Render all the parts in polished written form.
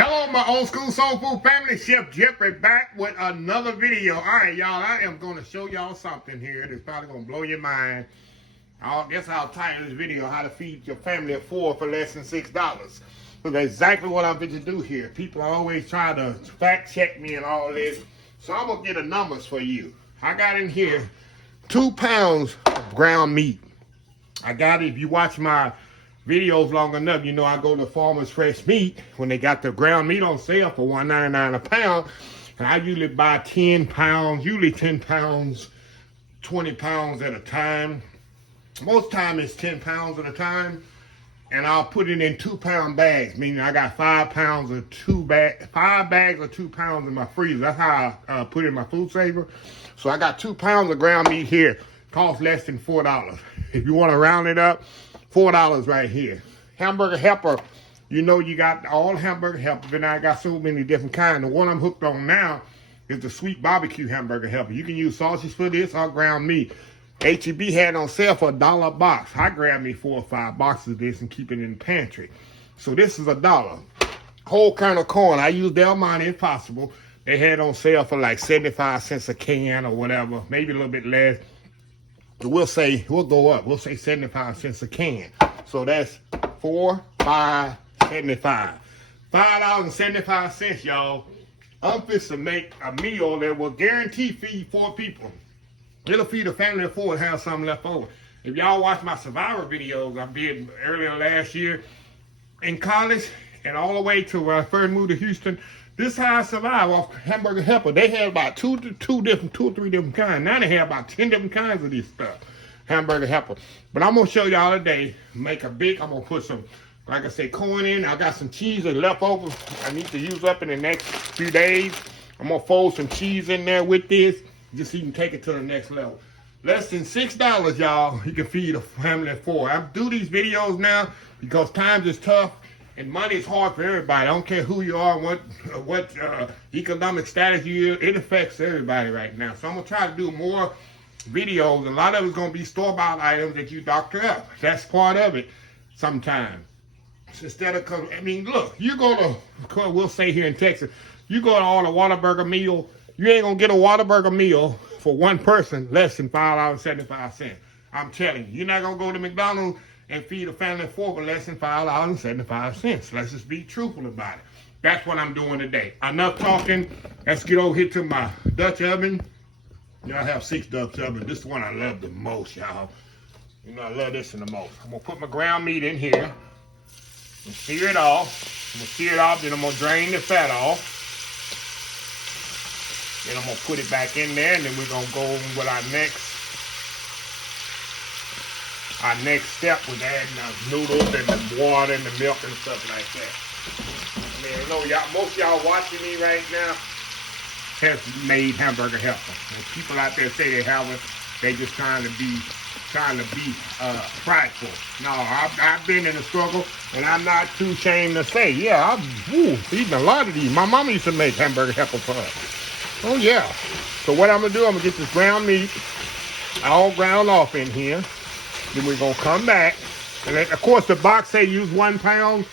Hello, my old school soul food family. Chef Jeffrey back with another video. All right, y'all, I am going to show y'all something here that's probably going to blow your mind. Guess I'll title this video, how to feed your family of four for less than $6. So that's exactly what I'm going to do here. People are always trying to fact check me and all this. So I'm going to get the numbers for you. I got in here 2 pounds of ground meat. I got it, if you watch my videos long enough, you know I go to Farmer's Fresh Meat when they got the ground meat on sale for $1.99 a pound. And I usually buy 10 pounds, usually 10 pounds, 20 pounds at a time. Most time it's 10 pounds at a time. And I'll put it in 2-pound bags, meaning I got 5 bags of 2 pounds in my freezer. That's how I put it in my food saver. So I got 2 pounds of ground meat here. Costs less than $4. If you want to round it up, $4 right here. Hamburger helper, you know you got all hamburger helper, and I got so many different kinds. The one I'm hooked on now is the sweet barbecue hamburger helper. You can use sausage for this or ground meat. HEB had on sale for $1 a box. I grabbed me 4 or 5 boxes of this and keep it in the pantry. So this is $1. Whole kernel corn, I use Del Monte if possible. They had on sale for like 75 cents a can or whatever, maybe a little bit less. We'll go up. We'll say 75 cents a can. So that's 4, 5, 75. $5.75, y'all. I'm fixing to make a meal that will guarantee feed 4 people. It'll feed a family of 4 and have something left over. If y'all watch my survivor videos I did earlier last year in college and all the way to when I first moved to Houston, this is how I survived off hamburger helper. They had about 2 or 3 different kinds. Now they have about 10 different kinds of this stuff, hamburger helper. But I'm gonna show y'all today. I'm gonna put some, like I said, corn in. I got some cheese that left over. I need to use up in the next few days. I'm gonna fold some cheese in there with this, just so you can take it to the next level. Less than $6, y'all. You can feed a family of 4. I do these videos now because times is tough. And money is hard for everybody. I don't care who you are, what economic status you are. It affects everybody right now. So I'm going to try to do more videos. A lot of it's going to be store-bought items that you doctor up. That's part of it sometimes. Instead of, I mean, look, you go to, we'll say here in Texas, you go to all the Whataburger meal, you ain't going to get a Whataburger meal for one person less than $5.75. I'm telling you, you're not going to go to McDonald's and feed a family of 4 for less than $5.75. Let's just be truthful about it. That's what I'm doing today. Enough talking. Let's get over here to my Dutch oven. Y'all have 6 Dutch ovens. This is the one I love the most, y'all. You know I love this one the most. I'm going to put my ground meat in here and sear it off. I'm going to sear it off, then I'm going to drain the fat off. Then I'm going to put it back in there, and then we're going to go with our next step with adding the noodles and the water and the milk and stuff like that. I mean, I know most of y'all watching me right now have made hamburger helper. And people out there say they haven't. They just trying to be prideful. No, I've been in the struggle, and I'm not too ashamed to say, yeah, I've eaten a lot of these. My mama used to make hamburger helper for us. Oh yeah. So what I'm gonna do? I'm gonna get this ground meat all ground off in here. Then we're going to come back. And of course, the box say use 1 pound,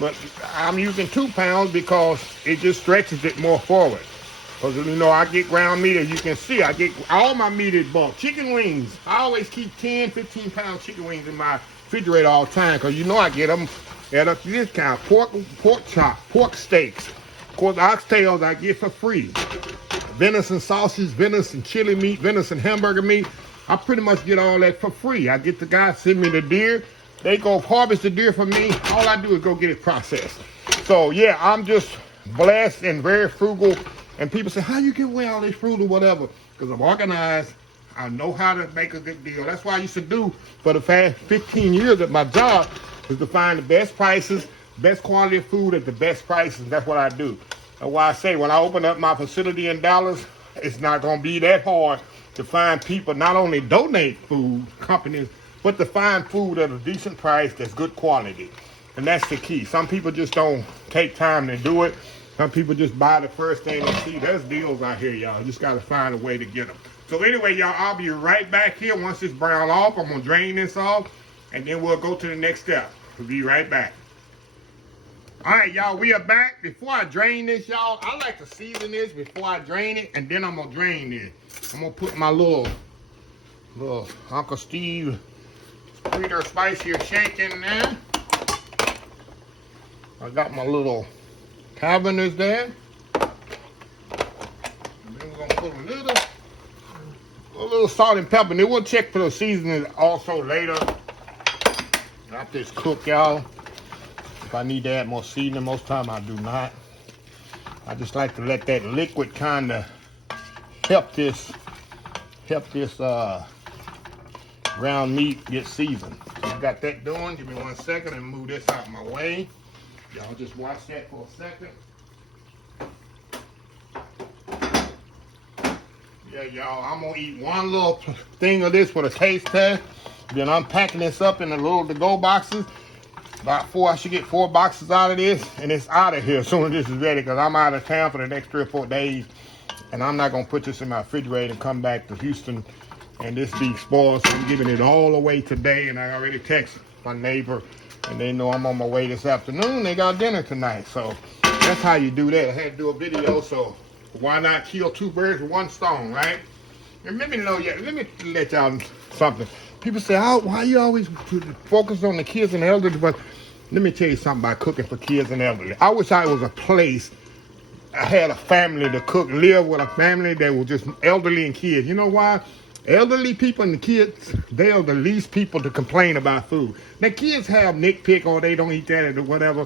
but I'm using 2 pounds because it just stretches it more forward. Because, you know, I get ground meat, as you can see. I get all my meat is bulk. Chicken wings. I always keep 10, 15-pound chicken wings in my refrigerator all the time because, you know, I get them at a discount. Pork chop, pork steaks. Of course, oxtails I get for free. Venison sausage, venison chili meat, venison hamburger meat. I pretty much get all that for free. I get the guys send me the deer. They go harvest the deer for me. All I do is go get it processed. So yeah, I'm just blessed and very frugal. And people say, how you give away all this fruit or whatever? Because I'm organized. I know how to make a good deal. That's why I used to do for the past 15 years at my job is to find the best prices, best quality of food at the best prices. That's what I do. That's why I say when I open up my facility in Dallas, it's not going to be that hard to find people not only donate food companies, but to find food at a decent price that's good quality. And that's the key. Some people just don't take time to do it. Some people just buy the first thing they see. There's deals out here, y'all. Just got to find a way to get them. So anyway, y'all, I'll be right back here. Once it's brown off, I'm going to drain this off, and then we'll go to the next step. We'll be right back. All right, y'all, we are back. Before I drain this, y'all, I like to season this before I drain it, and then I'm gonna drain this. I'm gonna put my little Uncle Steve sweet or spicy or shake in there. I got my little carboners there. And then we're gonna put a little salt and pepper, and then we'll check for the seasoning also later. Got this cook, y'all. If I need to add more seasoning, most time I do not. I just like to let that liquid kind of help this ground meat get seasoned. So I got that doing. Give me 1 second and move this out of my way. Y'all just watch that for a second. Yeah, y'all, I'm gonna eat one little thing of this for the taste test. Then I'm packing this up in the little to-go boxes. About 4, I should get 4 boxes out of this, and it's out of here as soon as this is ready, because I'm out of town for the next 3 or 4 days, and I'm not gonna put this in my refrigerator and come back to Houston and this be spoiled. So I'm giving it all away today, and I already text my neighbor, and they know I'm on my way this afternoon. They got dinner tonight, so that's how you do that. I had to do a video, so why not kill 2 birds with 1 stone, right? And let me let y'all something. People say, oh, why you always focus on the kids and the elderly? But let me tell you something about cooking for kids and elderly. I wish I was a place, I had a family to cook, live with a family that was just elderly and kids. You know why? Elderly people and the kids, they are the least people to complain about food. Now, kids have nitpick, or they don't eat that or whatever.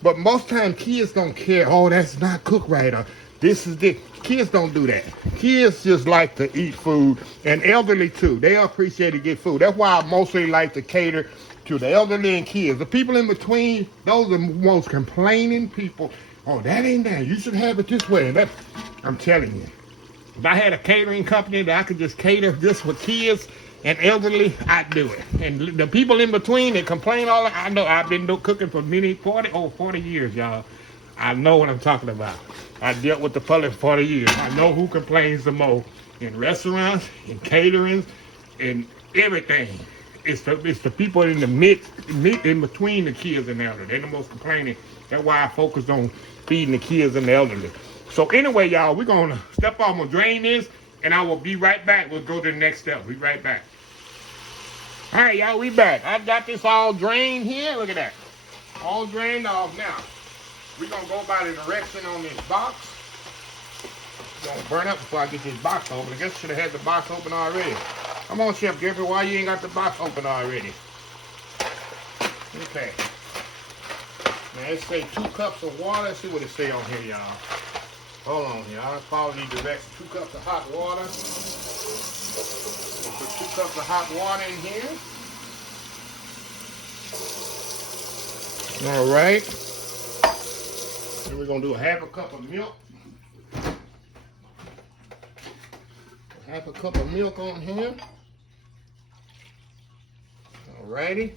But most times, kids don't care, oh, that's not cooked right, or this is the kids don't do that. Kids just like to eat food, and elderly too. They appreciate to get food. That's why I mostly like to cater to the elderly and kids. The people in between, those are the most complaining people. Oh, that ain't that. You should have it this way. And I'm telling you, if I had a catering company that I could just cater this for kids and elderly, I'd do it. And the people in between that complain all, I know I've been cooking for 40 years, y'all. I know what I'm talking about. I dealt with the public for 40 years. I know who complains the most in restaurants, in catering, in everything. It's the people in the mix in between the kids and the elderly. They're the most complaining. That's why I focused on feeding the kids and the elderly. So anyway, y'all, we're gonna step off. I'm gonna drain this, and I will be right back. We'll go to the next step. Be right back. All right, y'all, we back. I got this all drained here. Look at that. All drained off now. We're going to go by the direction on this box. It's going to burn up before I get this box open. I guess I should have had the box open already. Come on, Chef Jeffrey, why you ain't got the box open already? Okay. Now, it say 2 cups of water. Let's see what it say on here, y'all. Hold on, y'all. Follow these directions. 2 cups of hot water. We'll put 2 cups of hot water in here. All right. Then we're going to do a 1/2 cup of milk. 1/2 cup of milk on here. Alrighty.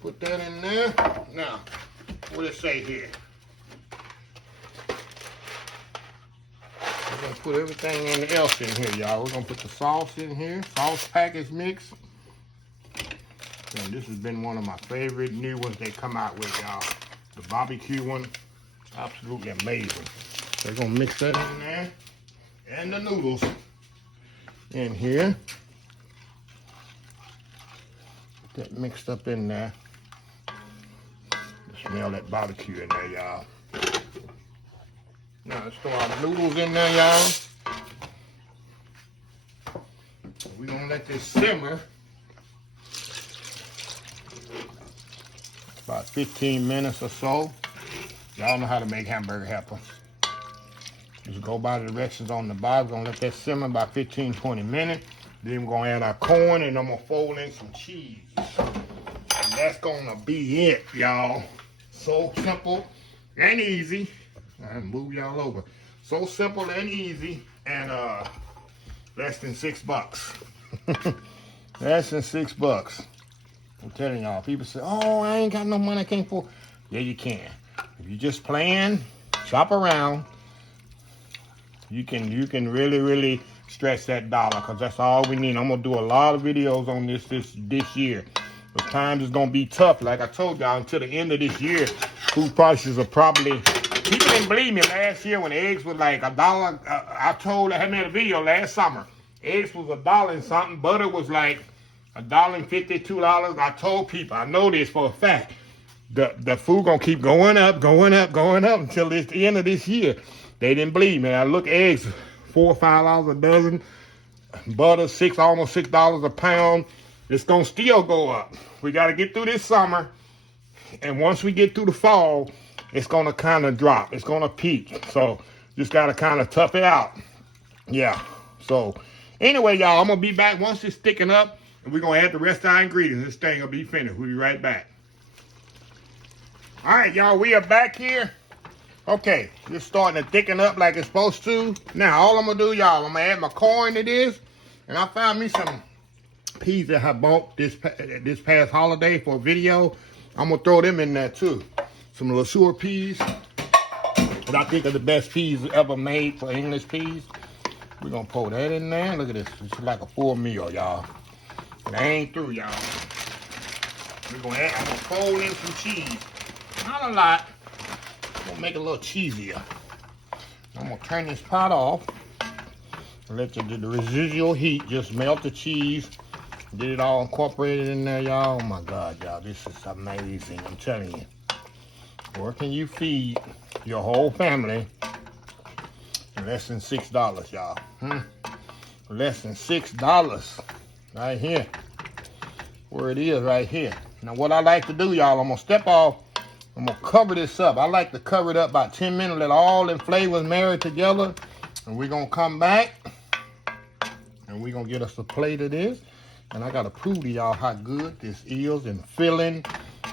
Put that in there. Now, what does it say here? We're going to put everything else in here, y'all. We're going to put the sauce in here. Sauce package mix. And this has been one of my favorite new ones they come out with, y'all. The barbecue one. Absolutely amazing. So we're going to mix that in there. And the noodles in here. Get that mixed up in there. Smell that barbecue in there, y'all. Now let's throw our noodles in there, y'all. We're going to let this simmer. About 15 minutes or so. Y'all know how to make hamburger helper. Just go by the directions on the bottom. We're going to let that simmer about 15-20 minutes. Then we're going to add our corn, and I'm going to fold in some cheese. And that's going to be it, y'all. So simple and easy. I move y'all over. So simple and easy, and less than $6. Less than $6. I'm telling y'all, people say, oh, I ain't got no money, I can't afford. Yeah, you can. If you just plan, shop around, you can really stretch that dollar, because that's all we need. I'm going to do a lot of videos on this year. The times is gonna be tough. Like I told y'all, until the end of this year, food prices are probably. People didn't believe me last year when eggs was like $1. I made a video last summer. Eggs was $1 and something. Butter was like $1.50, $2. I told people, I know this for a fact. The food gonna keep going up until it's the end of this year. They didn't believe me. I look, eggs $4 or $5 a dozen. Butter almost $6 a pound. It's gonna still go up. We gotta get through this summer, and once we get through the fall, it's gonna kind of drop. It's gonna peak. So just gotta kind of tough it out. Yeah. So anyway, y'all, I'm gonna be back once it's thickened up, and we're gonna add the rest of our ingredients. This thing will be finished. We'll be right back. All right, y'all, we are back here. Okay, it's starting to thicken up like it's supposed to. Now, all I'm gonna do, y'all, I'm gonna add my corn to this, and I found me some peas that I bought this past holiday for a video. I'm gonna throw them in there too. Some LeSueur peas, that I think are the best peas ever made for English peas. We're gonna pour that in there. Look at this, it's like a full meal, y'all. And I ain't through, y'all. I'm gonna fold in some cheese. Not a lot. I'm gonna make it a little cheesier. I'm gonna turn this pot off and let the residual heat just melt the cheese. Get it all incorporated in there, y'all. Oh my God, y'all, this is amazing. I'm telling you. Where can you feed your whole family in less than $6, y'all? Less than $6 right here. Where it is right here. Now what I like to do, y'all, I'm gonna step off. I'm gonna cover this up. I like to cover it up about 10 minutes, let all them flavors marry together. And we're gonna come back and we're gonna get us a plate of this. And I gotta prove to y'all how good this is and filling.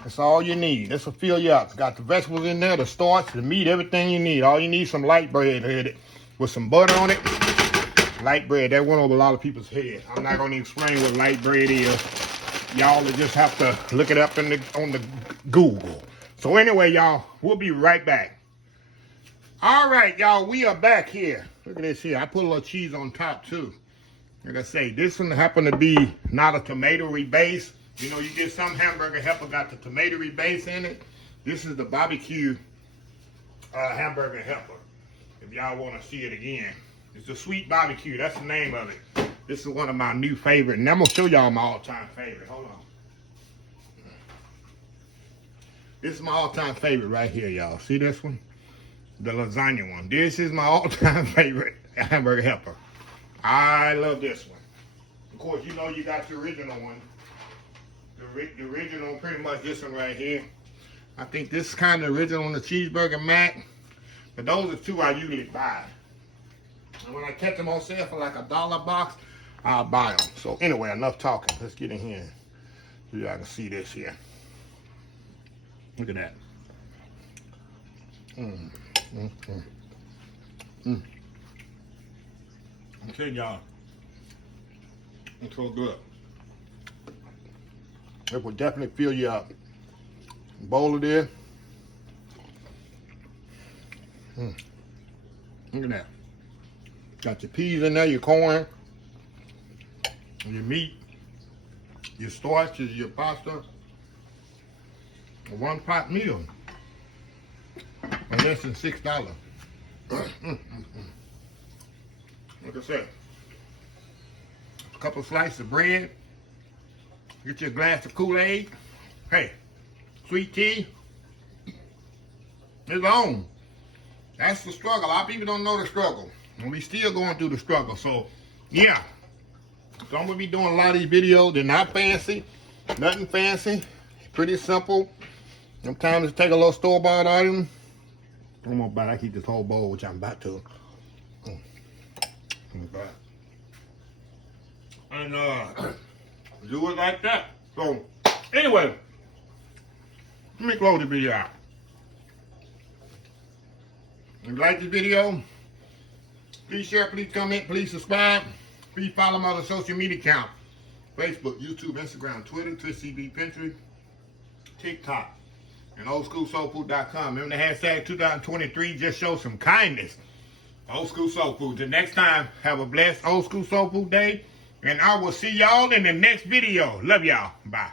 That's all you need. This will fill you up. Got the vegetables in there, the starch, the meat, everything you need. All you need is some light bread here with some butter on it. Light bread, that went over a lot of people's head. I'm not gonna explain what light bread is. Y'all will just have to look it up on the Google. So anyway, y'all, we'll be right back. All right, y'all, we are back here. Look at this here. I put a little cheese on top too. Like I say, this one happened to be not a tomatoey base. You know, you get some Hamburger Helper got the tomatoey base in it. This is the barbecue Hamburger Helper. If y'all want to see it again. It's the sweet barbecue. That's the name of it. This is one of my new favorite. And I'm going to show y'all my all-time favorite. Hold on. This is my all-time favorite right here, y'all. See this one? The lasagna one. This is my all-time favorite Hamburger Helper. I love this one. Of course, you know you got the original one. The original, pretty much this one right here. I think this is kind of original on the cheeseburger mac. But those are two I usually buy. And when I catch them on sale for like $1 box, I'll buy them. So anyway, enough talking. Let's get in here so y'all can see this here. Look at that. I'm telling y'all, it's so good. It will definitely fill you up. Bowl of this. Look at that. Got your peas in there, your corn, your meat, your starch, your pasta. A one-pot meal. For less than $6. Like I said, a couple slices of bread. Get you a glass of Kool-Aid. Hey, sweet tea. It's on. That's the struggle. A lot of people don't know the struggle. And we still going through the struggle. So, yeah. So I'm going to be doing a lot of these videos. They're not fancy. Nothing fancy. Pretty simple. Sometimes it take a little store-bought item. I'm going to buy, I keep this whole bowl, which I'm about to. And do it like that. So, anyway, let me close the video out. If you like this video, please share, please comment, please subscribe. Please follow my other social media accounts. Facebook, YouTube, Instagram, Twitter, Twitch TV, Pinterest, TikTok, and oldschoolsoulfood.com. Remember the hashtag 2023, just show some kindness. Old School Soul Food. Till next time, have a blessed Old School Soul Food day. And I will see y'all in the next video. Love y'all. Bye.